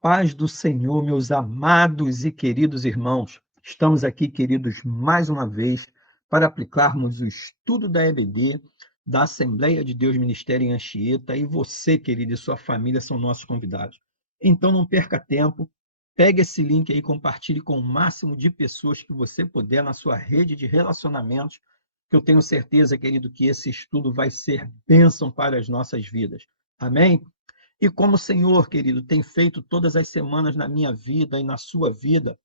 paz do Senhor, meus amados e queridos irmãos. Estamos aqui, queridos, mais uma vez para aplicarmos o estudo da EBD, da Assembleia de Deus Ministério em Anchieta, e você, querido, e sua família são nossos convidados. Então não perca tempo, pegue esse link aí, compartilhe com o máximo de pessoas que você puder na sua rede de relacionamentos, que eu tenho certeza, querido, que esse estudo vai ser bênção para as nossas vidas. Amém? E como o Senhor, querido, tem feito todas as semanas na minha vida e na sua vida,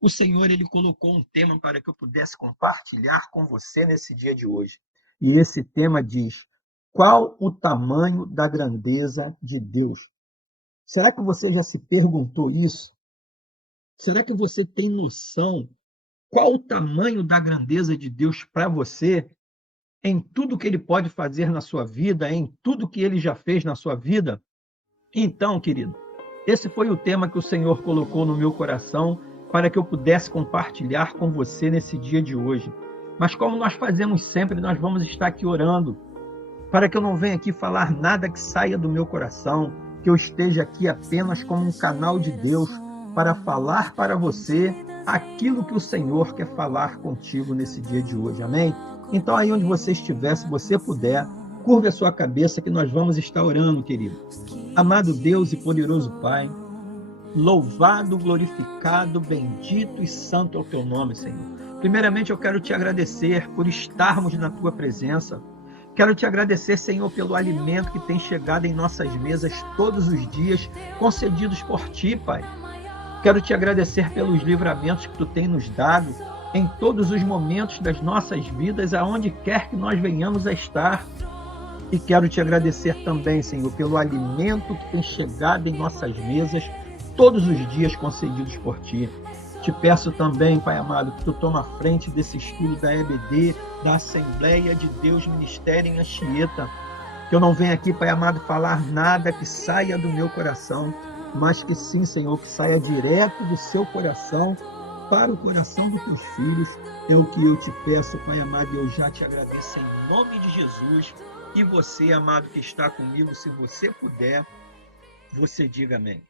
o Senhor ele colocou um tema para que eu pudesse compartilhar com você nesse dia de hoje. E esse tema diz: qual o tamanho da grandeza de Deus? Será que você já se perguntou isso? Será que você tem noção qual o tamanho da grandeza de Deus para você em tudo que ele pode fazer na sua vida, em tudo que ele já fez na sua vida? Então, querido, esse foi o tema que o Senhor colocou no meu coração para que eu pudesse compartilhar com você nesse dia de hoje. Mas como nós fazemos sempre, nós vamos estar aqui orando para que eu não venha aqui falar nada que saia do meu coração, que eu esteja aqui apenas como um canal de Deus para falar para você aquilo que o Senhor quer falar contigo nesse dia de hoje. Amém? Então, aí onde você estiver, se você puder, curve a sua cabeça que nós vamos estar orando, querido. Amado Deus e poderoso Pai, louvado, glorificado, bendito e santo é o teu nome, Senhor. Primeiramente, eu quero te agradecer por estarmos na tua presença. Quero te agradecer, Senhor, pelo alimento que tem chegado em nossas mesas todos os dias, concedidos por ti, Pai. Quero te agradecer pelos livramentos que tu tem nos dado em todos os momentos das nossas vidas, aonde quer que nós venhamos a estar. E quero te agradecer também, Senhor, pelo alimento que tem chegado em nossas mesas todos os dias concedidos por ti. Te peço também, Pai amado, que tu toma a frente desse estudo da EBD, da Assembleia de Deus Ministério em Anchieta. Que eu não venha aqui, Pai amado, falar nada que saia do meu coração, mas que sim, Senhor, que saia direto do seu coração para o coração dos teus filhos. É o que eu te peço, Pai amado, e eu já te agradeço em nome de Jesus. E você, amado, que está comigo, se você puder, você diga amém.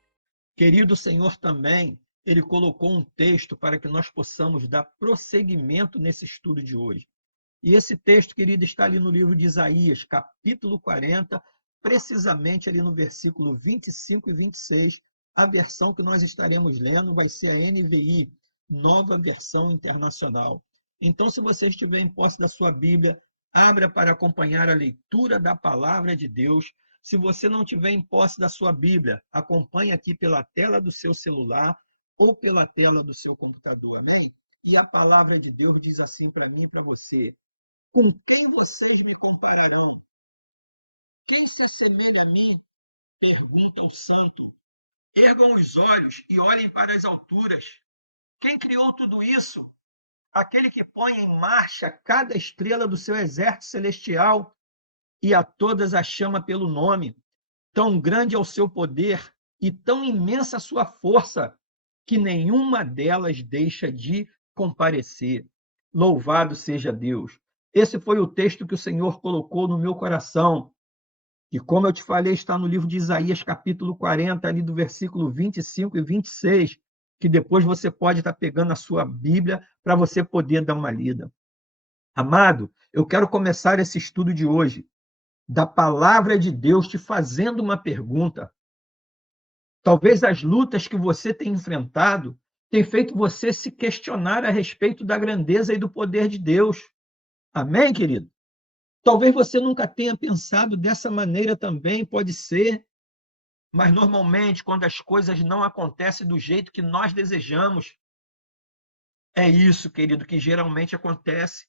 Querido Senhor, também, ele colocou um texto para que nós possamos dar prosseguimento nesse estudo de hoje. E esse texto, querido, está ali no livro de Isaías, capítulo 40, precisamente ali no versículo 25 e 26. A versão que nós estaremos lendo vai ser a NVI, Nova Versão Internacional. Então, se você estiver em posse da sua Bíblia, abra para acompanhar a leitura da palavra de Deus. Se você não tiver em posse da sua Bíblia, acompanhe aqui pela tela do seu celular ou pela tela do seu computador, amém? E a palavra de Deus diz assim para mim e para você: com quem vocês me compararão? Quem se assemelha a mim? Pergunta o santo. Ergam os olhos e olhem para as alturas. Quem criou tudo isso? Aquele que põe em marcha cada estrela do seu exército celestial e a todas as chama pelo nome. Tão grande é o seu poder e tão imensa a sua força, que nenhuma delas deixa de comparecer. Louvado seja Deus. Esse foi o texto que o Senhor colocou no meu coração. E como eu te falei, está no livro de Isaías, capítulo 40, ali do versículo 25 e 26, que depois você pode estar pegando a sua Bíblia para você poder dar uma lida. Amado, eu quero começar esse estudo de hoje da palavra de Deus te fazendo uma pergunta. Talvez as lutas que você tem enfrentado tenham feito você se questionar a respeito da grandeza e do poder de Deus. Amém, querido? Talvez você nunca tenha pensado dessa maneira também, pode ser, mas normalmente quando as coisas não acontecem do jeito que nós desejamos, é isso, querido, que geralmente acontece.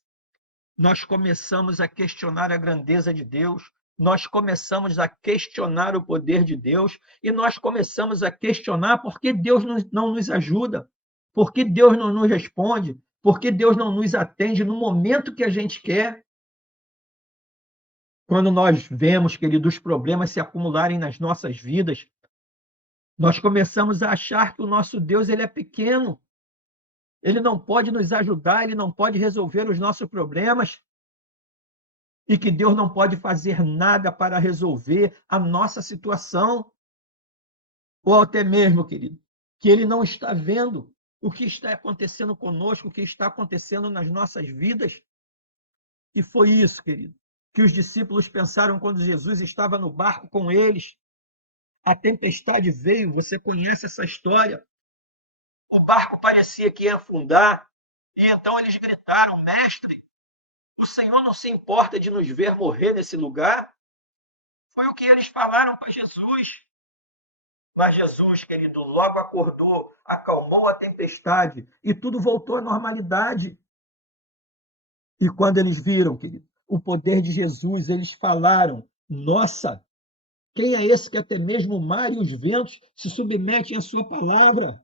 Nós começamos a questionar a grandeza de Deus, nós começamos a questionar o poder de Deus e nós começamos a questionar por que Deus não nos ajuda, por que Deus não nos responde, por que Deus não nos atende no momento que a gente quer. Quando nós vemos, querido, os problemas se acumularem nas nossas vidas, nós começamos a achar que o nosso Deus ele é pequeno, ele não pode nos ajudar, ele não pode resolver os nossos problemas, e que Deus não pode fazer nada para resolver a nossa situação. ou até mesmo, querido, que ele não está vendo o que está acontecendo conosco, o que está acontecendo nas nossas vidas. E foi isso, querido, que os discípulos pensaram quando Jesus estava no barco com eles. A tempestade veio, você conhece essa história. O barco parecia que ia afundar, e então eles gritaram: Mestre, o Senhor não se importa de nos ver morrer nesse lugar? Foi o que eles falaram para Jesus. Mas Jesus, querido, logo acordou, acalmou a tempestade e tudo voltou à normalidade. E quando eles viram, querido, o poder de Jesus, eles falaram: Nossa, quem é esse que até mesmo o mar e os ventos se submetem à sua palavra?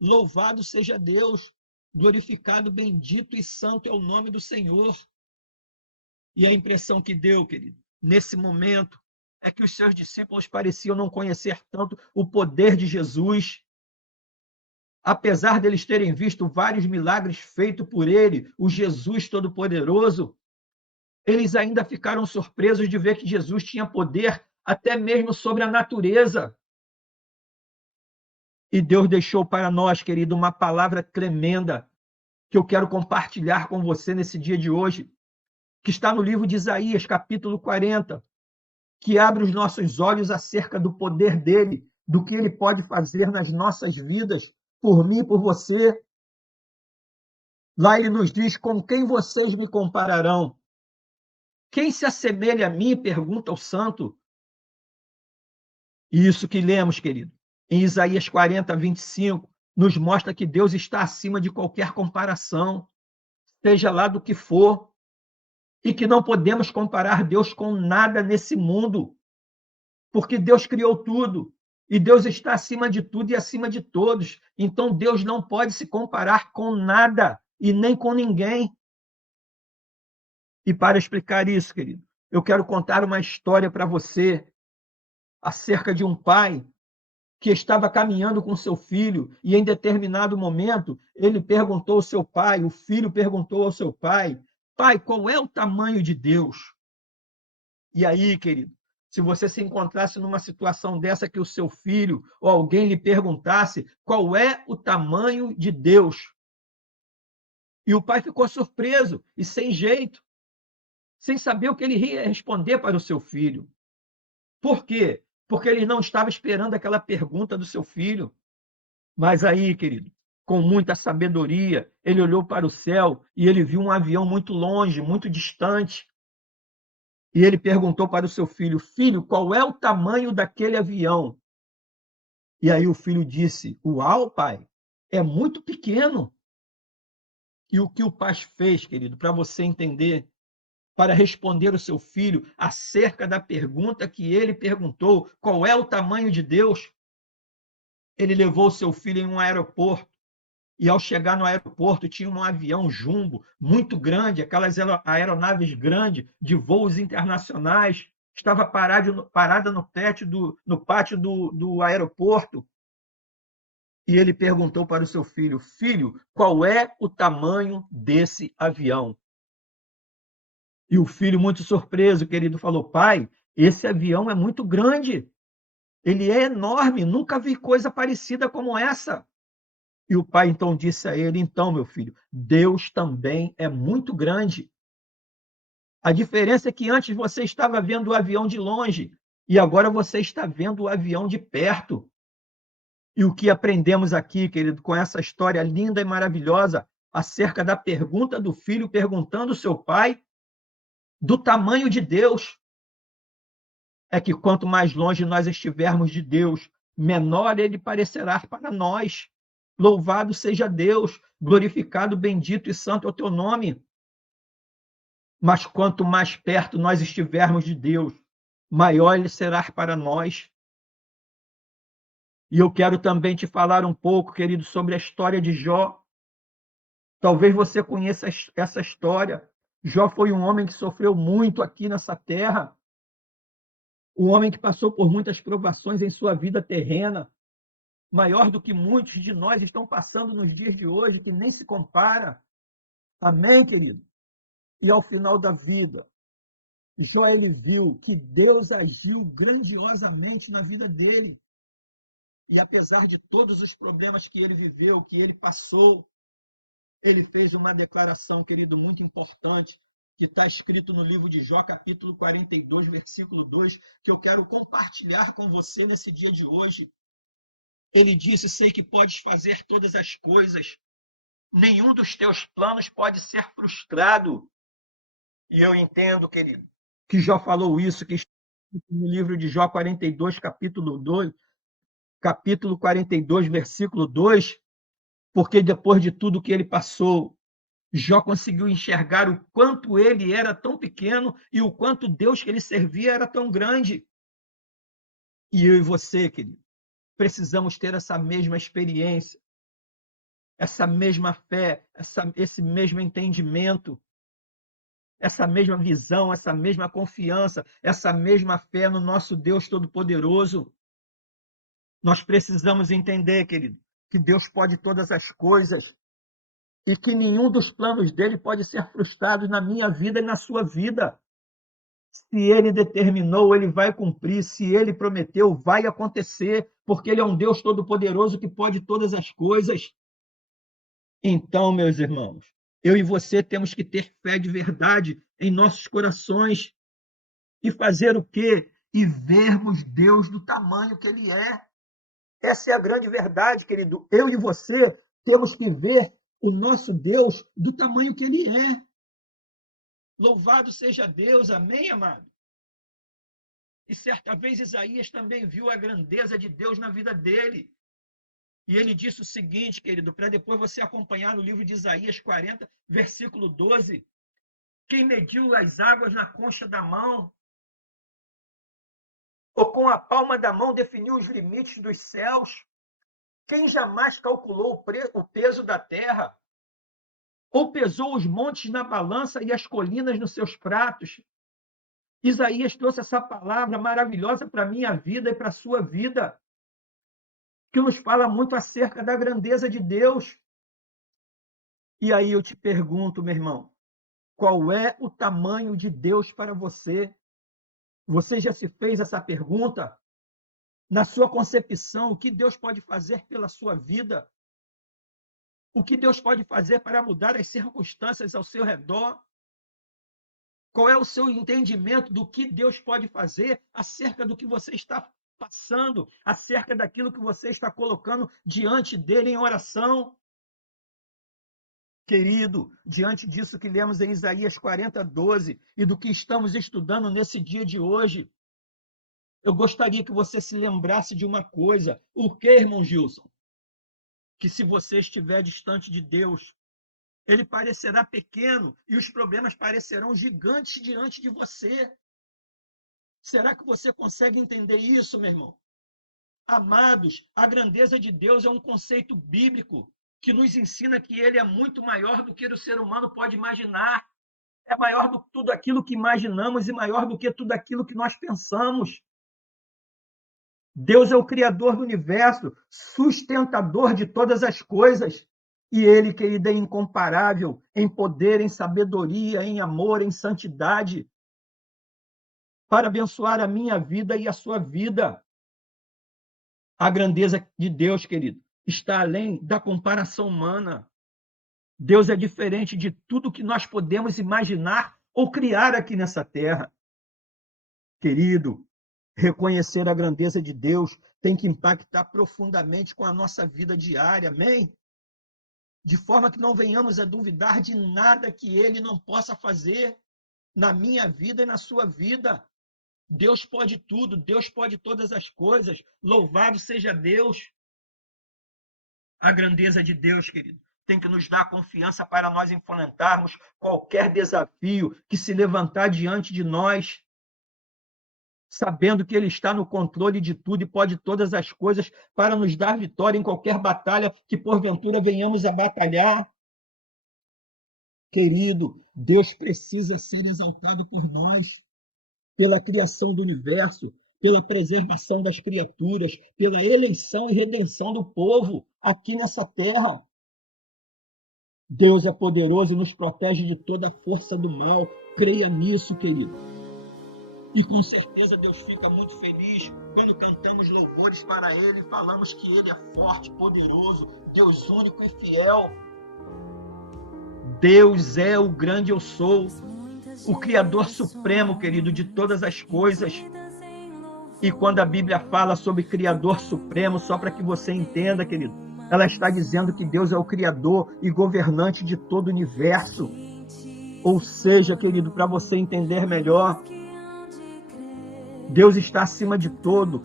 Louvado seja Deus, glorificado, bendito e santo é o nome do Senhor. E a impressão que deu, querido, nesse momento, é que os seus discípulos pareciam não conhecer tanto o poder de Jesus. Apesar deles terem visto vários milagres feitos por ele, o Jesus Todo-Poderoso, eles ainda ficaram surpresos de ver que Jesus tinha poder até mesmo sobre a natureza. E Deus deixou para nós, querido, uma palavra tremenda que eu quero compartilhar com você nesse dia de hoje, que está no livro de Isaías, capítulo 40, que abre os nossos olhos acerca do poder dele, do que ele pode fazer nas nossas vidas, por mim e por você. Lá ele nos diz: com quem vocês me compararão? Quem se assemelha a mim? Pergunta o santo. E isso que lemos, querido, em Isaías 40, 25, nos mostra que Deus está acima de qualquer comparação, seja lá do que for, e que não podemos comparar Deus com nada nesse mundo, porque Deus criou tudo, e Deus está acima de tudo e acima de todos. Então Deus não pode se comparar com nada e nem com ninguém. E para explicar isso, querido, eu quero contar uma história para você acerca de um pai que estava caminhando com seu filho e em determinado momento ele perguntou ao seu pai, o filho perguntou ao seu pai: Pai, qual é o tamanho de Deus? E aí, querido, se você se encontrasse numa situação dessa que o seu filho ou alguém lhe perguntasse qual é o tamanho de Deus, e o pai ficou surpreso e sem jeito, sem saber o que ele ia responder para o seu filho. Por quê? Porque ele não estava esperando aquela pergunta do seu filho. Mas aí, querido, com muita sabedoria, ele olhou para o céu e ele viu um avião muito longe, muito distante. E ele perguntou para o seu filho: Filho, qual é o tamanho daquele avião? E aí o filho disse: Uau, pai, é muito pequeno. E o que o pai fez, querido, para você entender, para responder o seu filho acerca da pergunta que ele perguntou: qual é o tamanho de Deus? Ele levou o seu filho em um aeroporto. E ao chegar no aeroporto, tinha um avião jumbo muito grande, aquelas aeronaves grandes de voos internacionais, estava parada no pátio do aeroporto. E ele perguntou para o seu filho: Filho, qual é o tamanho desse avião? E o filho, muito surpreso, querido, falou: Pai, esse avião é muito grande. Ele é enorme, nunca vi coisa parecida como essa. E o pai então disse a ele: Então, meu filho, Deus também é muito grande. A diferença é que antes você estava vendo o avião de longe e agora você está vendo o avião de perto. E o que aprendemos aqui, querido, com essa história linda e maravilhosa acerca da pergunta do filho perguntando ao seu pai do tamanho de Deus, é que quanto mais longe nós estivermos de Deus, menor ele parecerá para nós. Louvado seja Deus, glorificado, bendito e santo é o teu nome. Mas quanto mais perto nós estivermos de Deus, maior ele será para nós. E eu quero também te falar um pouco, querido, sobre a história de Jó. Talvez você conheça essa história. Jó foi um homem que sofreu muito aqui nessa terra, um homem que passou por muitas provações em sua vida terrena, maior do que muitos de nós estão passando nos dias de hoje, que nem se compara. Amém, querido? E ao final da vida, Jó ele viu que Deus agiu grandiosamente na vida dele. E apesar de todos os problemas que ele viveu, que ele passou, ele fez uma declaração, querido, muito importante, que está escrito no livro de Jó, capítulo 42, versículo 2, que eu quero compartilhar com você nesse dia de hoje. Ele disse: sei que podes fazer todas as coisas, nenhum dos teus planos pode ser frustrado. E eu entendo, querido, que Jó falou isso, que está no livro de Jó 42, capítulo 42, versículo 2, porque depois de tudo que ele passou, Jó conseguiu enxergar o quanto ele era tão pequeno e o quanto Deus que ele servia era tão grande. E eu e você, querido, precisamos ter essa mesma experiência, essa mesma fé, esse mesmo entendimento, essa mesma visão, essa mesma confiança, essa mesma fé no nosso Deus Todo-Poderoso. Nós precisamos entender, querido, que Deus pode todas as coisas e que nenhum dos planos dele pode ser frustrado na minha vida e na sua vida. Se ele determinou, ele vai cumprir. Se ele prometeu, vai acontecer, porque ele é um Deus todo-poderoso que pode todas as coisas. Então, meus irmãos, eu e você temos que ter fé de verdade em nossos corações e fazer o quê? E vermos Deus do tamanho que ele é. Essa é a grande verdade, querido. Eu e você temos que ver o nosso Deus do tamanho que ele é. Louvado seja Deus, amém, amado? E certa vez Isaías também viu a grandeza de Deus na vida dele. E ele disse o seguinte, querido, para depois você acompanhar no livro de Isaías 40, versículo 12. Quem mediu as águas na concha da mão, ou com a palma da mão definiu os limites dos céus? Quem jamais calculou o peso da terra? Ou pesou os montes na balança e as colinas nos seus pratos? Isaías trouxe essa palavra maravilhosa para a minha vida e para a sua vida, que nos fala muito acerca da grandeza de Deus. E aí eu te pergunto, meu irmão, qual é o tamanho de Deus para você? Você já se fez essa pergunta? Na sua concepção, o que Deus pode fazer pela sua vida? O que Deus pode fazer para mudar as circunstâncias ao seu redor? Qual é o seu entendimento do que Deus pode fazer acerca do que você está passando, acerca daquilo que você está colocando diante dele em oração? Querido, diante disso que lemos em Isaías 40, 12 e do que estamos estudando nesse dia de hoje, eu gostaria que você se lembrasse de uma coisa. O que, irmão Gilson? Que se você estiver distante de Deus, ele parecerá pequeno e os problemas parecerão gigantes diante de você. Será que você consegue entender isso, meu irmão? Amados, a grandeza de Deus é um conceito bíblico que nos ensina que ele é muito maior do que o ser humano pode imaginar. É maior do que tudo aquilo que imaginamos e maior do que tudo aquilo que nós pensamos. Deus é o Criador do universo, sustentador de todas as coisas. E ele, querido, é incomparável em poder, em sabedoria, em amor, em santidade, para abençoar a minha vida e a sua vida. A grandeza de Deus, querido, está além da comparação humana. Deus é diferente de tudo que nós podemos imaginar ou criar aqui nessa terra. Querido, reconhecer a grandeza de Deus tem que impactar profundamente com a nossa vida diária, amém? De forma que não venhamos a duvidar de nada que ele não possa fazer na minha vida e na sua vida. Deus pode tudo, Deus pode todas as coisas. Louvado seja Deus. A grandeza de Deus, querido, tem que nos dar confiança para nós enfrentarmos qualquer desafio que se levantar diante de nós, sabendo que ele está no controle de tudo e pode todas as coisas para nos dar vitória em qualquer batalha que porventura venhamos a batalhar. Querido, Deus precisa ser exaltado por nós, pela criação do universo, pela preservação das criaturas, pela eleição e redenção do povo aqui nessa terra. Deus é poderoso e nos protege de toda a força do mal. Creia nisso, querido. E com certeza Deus fica muito feliz quando cantamos louvores para Ele e falamos que Ele é forte, poderoso, Deus único e fiel. Deus é o grande eu sou, o Criador supremo, querido, de todas as coisas. E quando a Bíblia fala sobre Criador supremo, só para que você entenda, querido, ela está dizendo que Deus é o Criador e governante de todo o universo. Ou seja, querido, para você entender melhor, Deus está acima de todo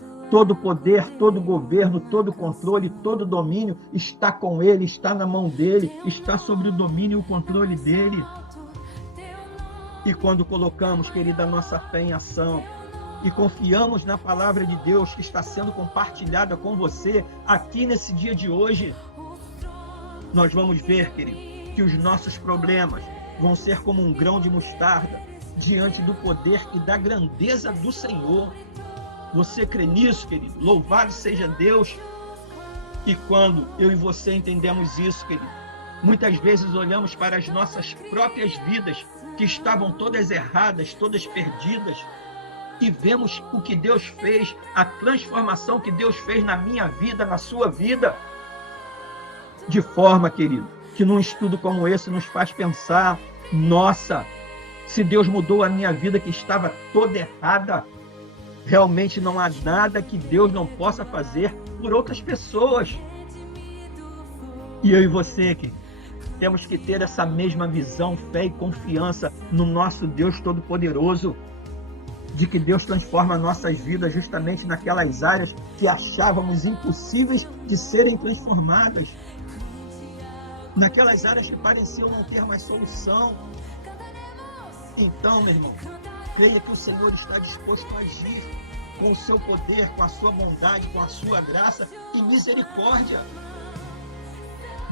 poder, todo governo, todo controle, todo domínio está com Ele, está na mão dEle, está sobre o domínio e o controle dEle. E quando colocamos, querida, a nossa fé em ação e confiamos na palavra de Deus que está sendo compartilhada com você aqui nesse dia de hoje, nós vamos ver, querido, que os nossos problemas vão ser como um grão de mostarda diante do poder e da grandeza do Senhor. Você crê nisso, querido? Louvado seja Deus. E quando eu e você entendemos isso, querido, muitas vezes olhamos para as nossas próprias vidas que estavam todas erradas, todas perdidas, e vemos o que Deus fez, a transformação que Deus fez na minha vida, na sua vida, de forma, querido, que num estudo como esse nos faz pensar, nossa, se Deus mudou a minha vida que estava toda errada, realmente não há nada que Deus não possa fazer por outras pessoas. E eu e você, que temos que ter essa mesma visão, fé e confiança no nosso Deus Todo-Poderoso, de que Deus transforma nossas vidas justamente naquelas áreas que achávamos impossíveis de serem transformadas, naquelas áreas que pareciam não ter mais solução. Então, meu irmão, creia que o Senhor está disposto a agir com o seu poder, com a sua bondade, com a sua graça e misericórdia.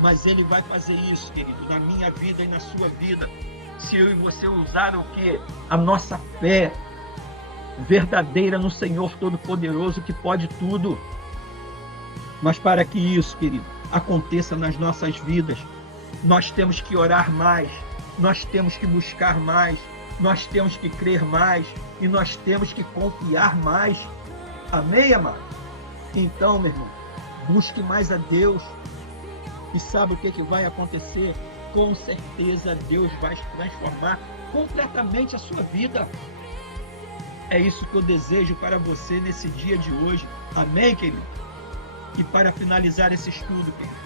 Mas Ele vai fazer isso, querido, na minha vida e na sua vida, se eu e você usar o quê? A nossa fé verdadeira no Senhor Todo-Poderoso, que pode tudo. Mas para que isso, querido, aconteça nas nossas vidas, nós temos que orar mais, nós temos que buscar mais, nós temos que crer mais e nós temos que confiar mais. Amém, amado? Então, meu irmão, busque mais a Deus. E sabe o que vai acontecer? Com certeza Deus vai transformar completamente a sua vida. É isso que eu desejo para você nesse dia de hoje. Amém, querido? E para finalizar esse estudo, querido,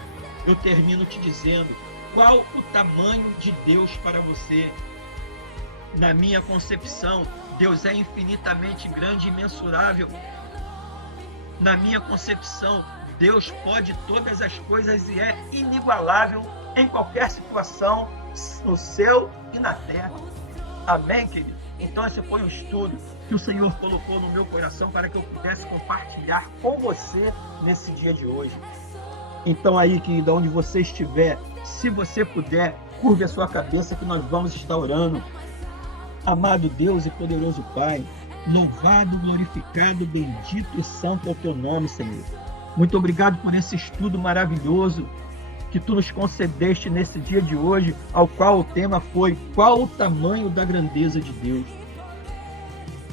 eu termino te dizendo qual o tamanho de Deus para você. Na minha concepção, Deus é infinitamente grande e imensurável. Na minha concepção, Deus pode todas as coisas e é inigualável em qualquer situação, no céu e na terra. Amém, querido? Então esse foi um estudo que o Senhor colocou no meu coração para que eu pudesse compartilhar com você nesse dia de hoje. Então aí, querido, onde você estiver, se você puder, curve a sua cabeça que nós vamos estar orando. Amado Deus e poderoso Pai, louvado, glorificado, bendito e santo é o teu nome, Senhor. Muito obrigado por esse estudo maravilhoso que tu nos concedeste nesse dia de hoje, ao qual o tema foi: qual o tamanho da grandeza de Deus?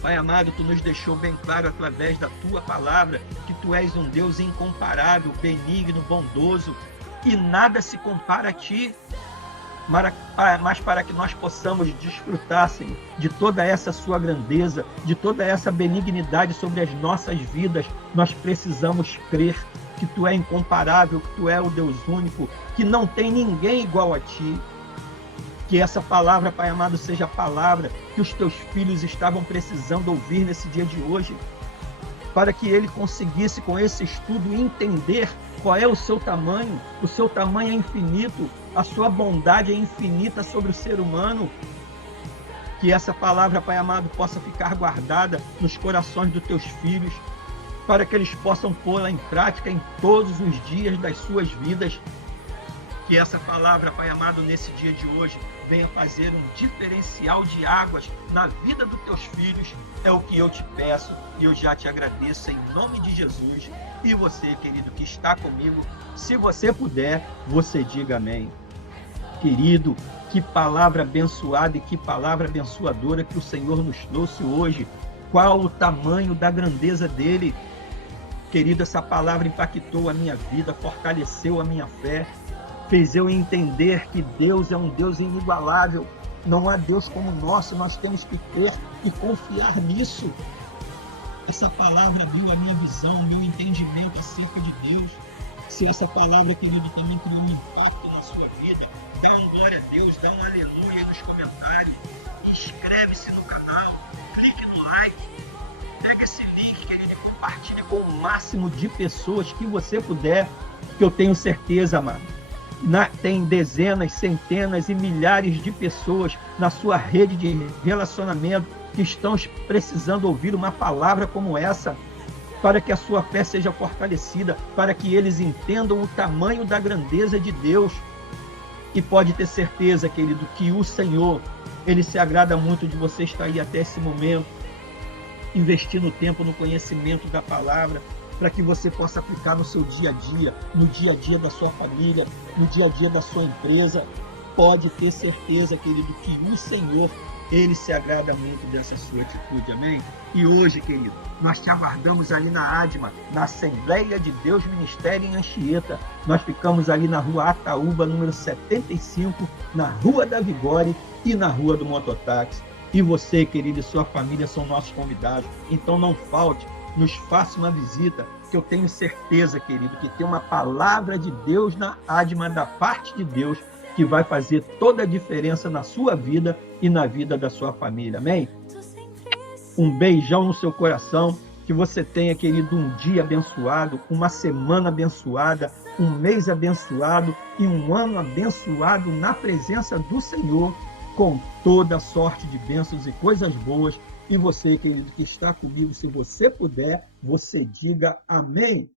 Pai amado, tu nos deixou bem claro através da tua palavra que tu és um Deus incomparável, benigno, bondoso, e nada se compara a ti. Mas para que nós possamos desfrutar, Senhor, de toda essa sua grandeza, de toda essa benignidade sobre as nossas vidas, nós precisamos crer que tu é incomparável, que tu é o Deus único, que não tem ninguém igual a ti. Que essa palavra, Pai amado, seja a palavra que os teus filhos estavam precisando ouvir nesse dia de hoje, para que ele conseguisse, com esse estudo, entender qual é o seu tamanho é infinito, a sua bondade é infinita sobre o ser humano. Que essa palavra, Pai amado, possa ficar guardada nos corações dos teus filhos, para que eles possam pô-la em prática em todos os dias das suas vidas. Que essa palavra, Pai amado, nesse dia de hoje, venha fazer um diferencial de águas na vida dos teus filhos. É o que eu te peço e eu já te agradeço em nome de Jesus. E você, querido, que está comigo, se você puder, você diga amém. Querido, que palavra abençoada e que palavra abençoadora que o Senhor nos trouxe hoje. Qual o tamanho da grandeza dele? Querido, essa palavra impactou a minha vida, fortaleceu a minha fé, fez eu entender que Deus é um Deus inigualável. Não há Deus como o nosso, nós temos que ter e confiar nisso. Essa palavra abriu a minha visão, o meu entendimento acerca de Deus. Se essa palavra, querido, também criou um impacto na sua vida, dá um glória a Deus, dá um aleluia aí nos comentários, inscreve-se no canal, clique no like, pega esse link, querido, e compartilhe com o máximo de pessoas que você puder, que eu tenho certeza, amado. Tem dezenas, centenas e milhares de pessoas na sua rede de relacionamento que estão precisando ouvir uma palavra como essa, para que a sua fé seja fortalecida, para que eles entendam o tamanho da grandeza de Deus. E pode ter certeza, querido, que o Senhor, Ele se agrada muito de você estar aí até esse momento, investindo tempo no conhecimento da palavra, para que você possa aplicar no seu dia a dia, no dia a dia da sua família, no dia a dia da sua empresa. Pode ter certeza, querido, que o Senhor, Ele se agrada muito dessa sua atitude, amém? E hoje, querido, nós te aguardamos ali na ADMA, na Assembleia de Deus Ministério em Anchieta. Nós ficamos ali na Rua Ataúba, número 75, na Rua da Vigore e na Rua do Mototáxi. E você, querido, e sua família são nossos convidados. Então não falte, nos faça uma visita, que eu tenho certeza, querido, que tem uma palavra de Deus na ADMA, da parte de Deus, que vai fazer toda a diferença na sua vida e na vida da sua família, amém? Um beijão no seu coração, que você tenha, querido, um dia abençoado, uma semana abençoada, um mês abençoado e um ano abençoado na presença do Senhor, com toda sorte de bênçãos e coisas boas. E você, querido, que está comigo, se você puder, você diga amém.